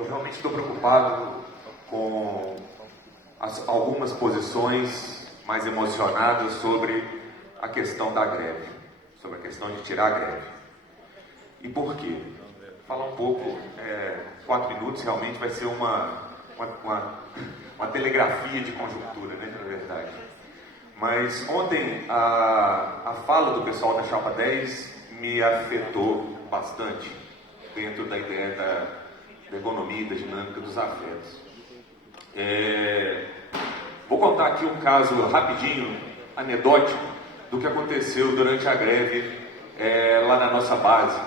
eu realmente estou preocupado com algumas posições mais emocionadas sobre a questão da greve, sobre a questão de tirar a greve. E por quê? Falar um pouco, 4 minutos realmente vai ser uma telegrafia de conjuntura, né, na verdade. Mas ontem a fala do pessoal da Chapa 10 me afetou bastante dentro da ideia da economia e da dinâmica dos afetos. Vou contar aqui um caso rapidinho, anedótico, do que aconteceu durante a greve lá na nossa base.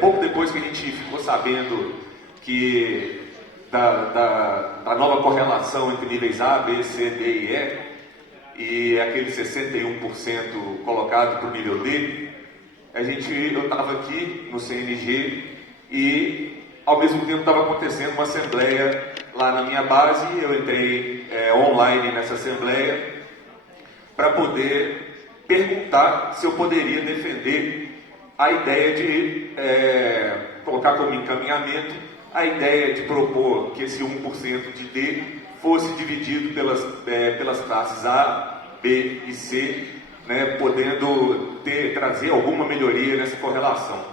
Pouco depois que a gente ficou sabendo que da nova correlação entre níveis A, B, C, D e E, e aquele 61% colocado para o nível D, eu estava aqui no CNG e ao mesmo tempo estava acontecendo uma assembleia lá na minha base. Eu entrei online nessa assembleia para poder perguntar se eu poderia defender a ideia de colocar como encaminhamento a ideia de propor que esse 1% de D fosse dividido pelas classes A, B e C, né, podendo trazer alguma melhoria nessa correlação.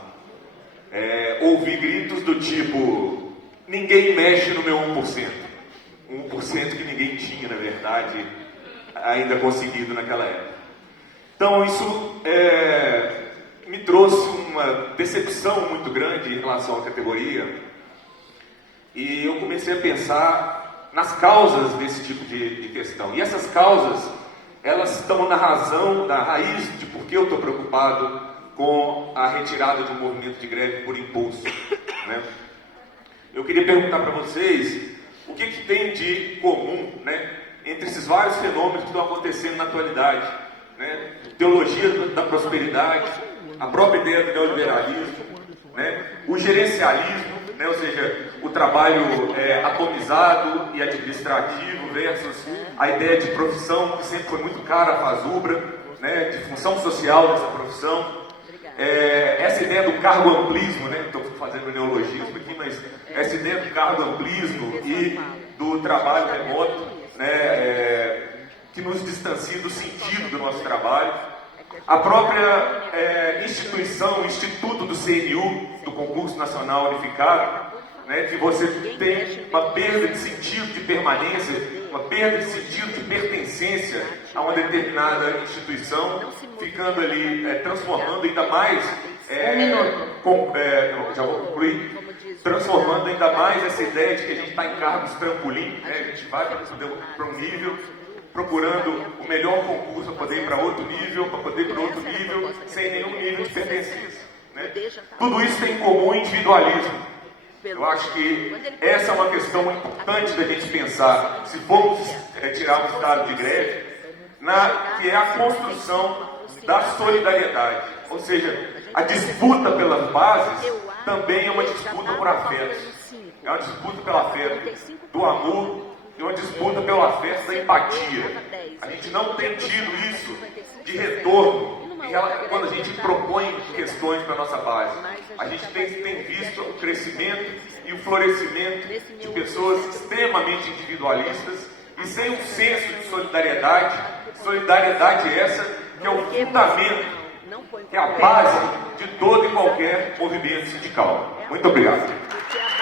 Ouvi gritos do tipo: ninguém mexe no meu 1%. 1% que ninguém tinha, na verdade, ainda conseguido naquela época. Então isso me trouxe uma decepção muito grande em relação à categoria, e eu comecei a pensar nas causas desse tipo de questão. E essas causas, elas estão na raiz de por que eu estou preocupado com a retirada do movimento de greve por impulso, né? Eu queria perguntar para vocês o que tem de comum, né, entre esses vários fenômenos que estão acontecendo na atualidade, né? Teologia da prosperidade, a própria ideia do neoliberalismo, né? O gerencialismo, né? Ou seja, o trabalho atomizado e administrativo versus a ideia de profissão que sempre foi muito cara a Fazubra, né? De função social dessa profissão. Essa ideia do cargo amplismo, né? Estou fazendo neologismo aqui, mas essa ideia do cargo amplismo e do trabalho remoto, né? Que nos distancia do sentido do nosso trabalho. A própria instituição, o Instituto do CNU, do Concurso Nacional Unificado, né, que você tem uma perda de sentido de permanência, uma perda de sentido de pertencência a uma determinada instituição, ficando ali, transformando ainda mais, já vou concluir, transformando ainda mais essa ideia de que a gente está em cargos trampolim, né, a gente vai para um nível, procurando o melhor concurso para poder ir para outro nível, para poder ir para outro nível, sem nenhum nível de pertencência, né? Tudo isso tem em comum o individualismo. Eu acho que essa é uma questão importante da gente pensar, se formos tirar o estado de greve, que é a construção da solidariedade. Ou seja, a disputa pelas bases também é uma disputa por afetos. É uma disputa pelo afeto do amor e uma disputa pelo afeto da empatia. A gente não tem tido isso de retorno quando a gente propõe questões para a nossa base. A gente tem visto o crescimento e o florescimento de pessoas extremamente individualistas e sem um senso de solidariedade. Solidariedade essa que é o fundamento, que é a base de todo e qualquer movimento sindical. Muito obrigado.